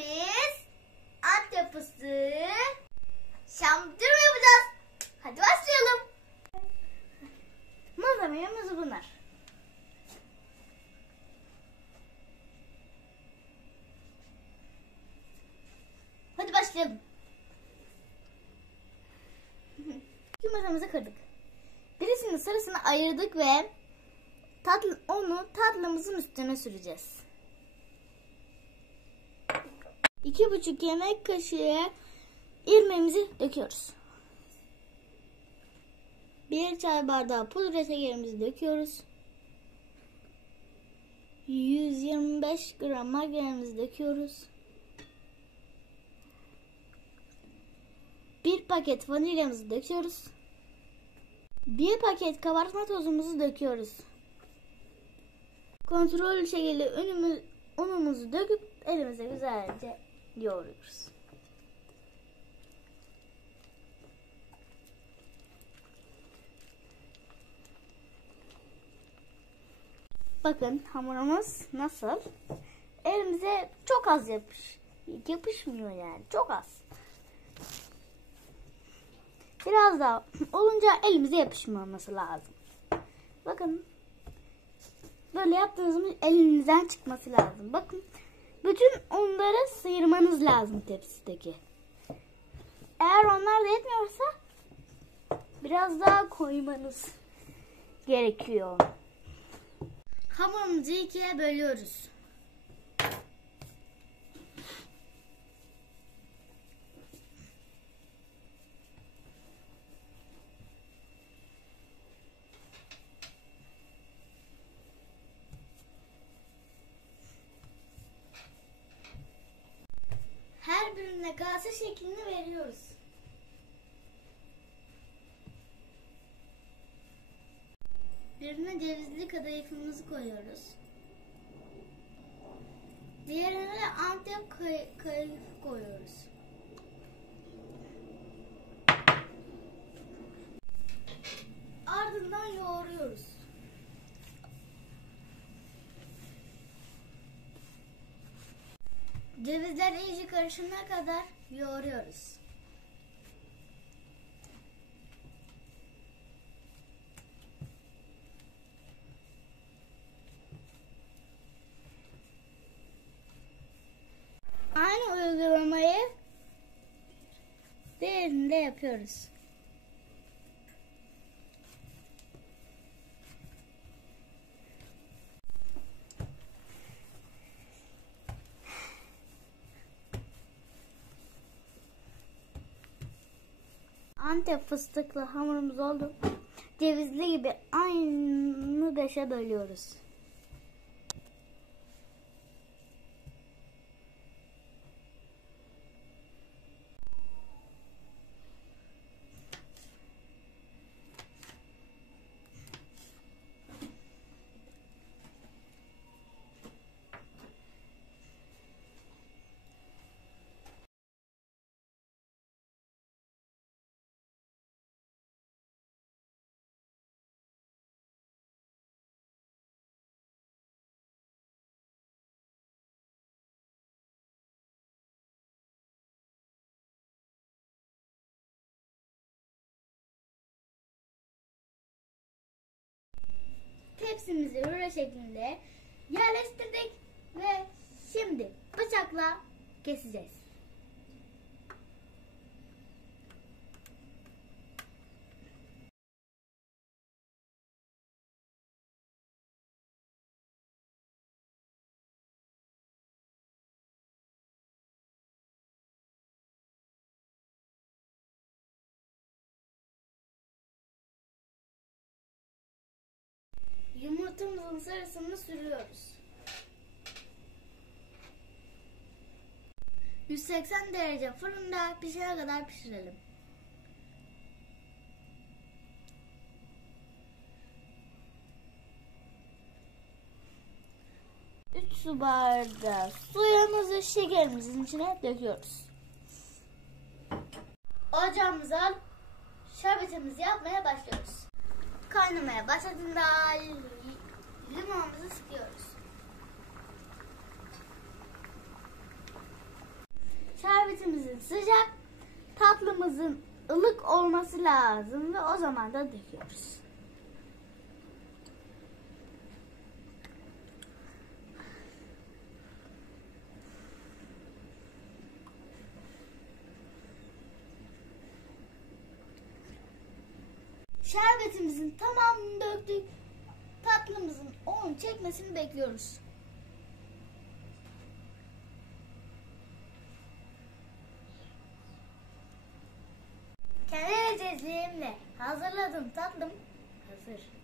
biz Antep fıstığı şamdürüm yapacağız. Hadi başlayalım. Malzemelerimiz bunlar. Hadi başlayalım. Yumurtamızı kırdık. Birisinin sarısını ayırdık ve onu tatlımızın üstüne süreceğiz. 2,5 yemek kaşığı irmiğimizi döküyoruz. 1 çay bardağı pudra şekerimizi döküyoruz. 125 gram margarinimizi döküyoruz. 1 paket vanilyamızı döküyoruz. 1 paket kabartma tozumuzu döküyoruz. Kontrollü şekilde unumuzu döküp elimize güzelce yoğuruyoruz. Bakın hamurumuz nasıl? Elimize çok az yapışmıyor yani, çok az. Biraz daha olunca elimize yapışmaması lazım. Bakın. Böyle yaptığınızda elinizden çıkması lazım. Bakın. Bütün onları sıyırmanız lazım tepsideki. Eğer onlar da yetmiyorsa biraz daha koymanız gerekiyor. Hamurumuzu ikiye bölüyoruz. Her birine kase şeklini veriyoruz. Birine cevizli kadayıfımızı koyuyoruz. Diğerine de Antep kadayıfı koyuyoruz. Ardından yoğuruyoruz. Cevizler iyice karışana kadar yoğuruyoruz. Aynı uygulamayı diğerinde yapıyoruz. Antep fıstıklı hamurumuz oldu. Cevizli gibi aynı 5'e bölüyoruz. Tepsimizi röle şeklinde yerleştirdik ve şimdi bıçakla keseceğiz. Yumurtamızın sarısını sürüyoruz. 180 derece fırında pişene kadar pişirelim. 3 su bardağı suyumuzu şekerimizin içine döküyoruz. Ocağımıza şerbetimizi yapmaya başlıyoruz. Kaynamaya başladığında limonumuzu sıkıyoruz. Şerbetimizin sıcak, tatlımızın ılık olması lazım ve o zaman da döküyoruz. Şerbetimizin tamamını döktük. Tatlımızın onun çekmesini bekliyoruz. Kendi lezzetlerimle hazırladığım tatlım hazır.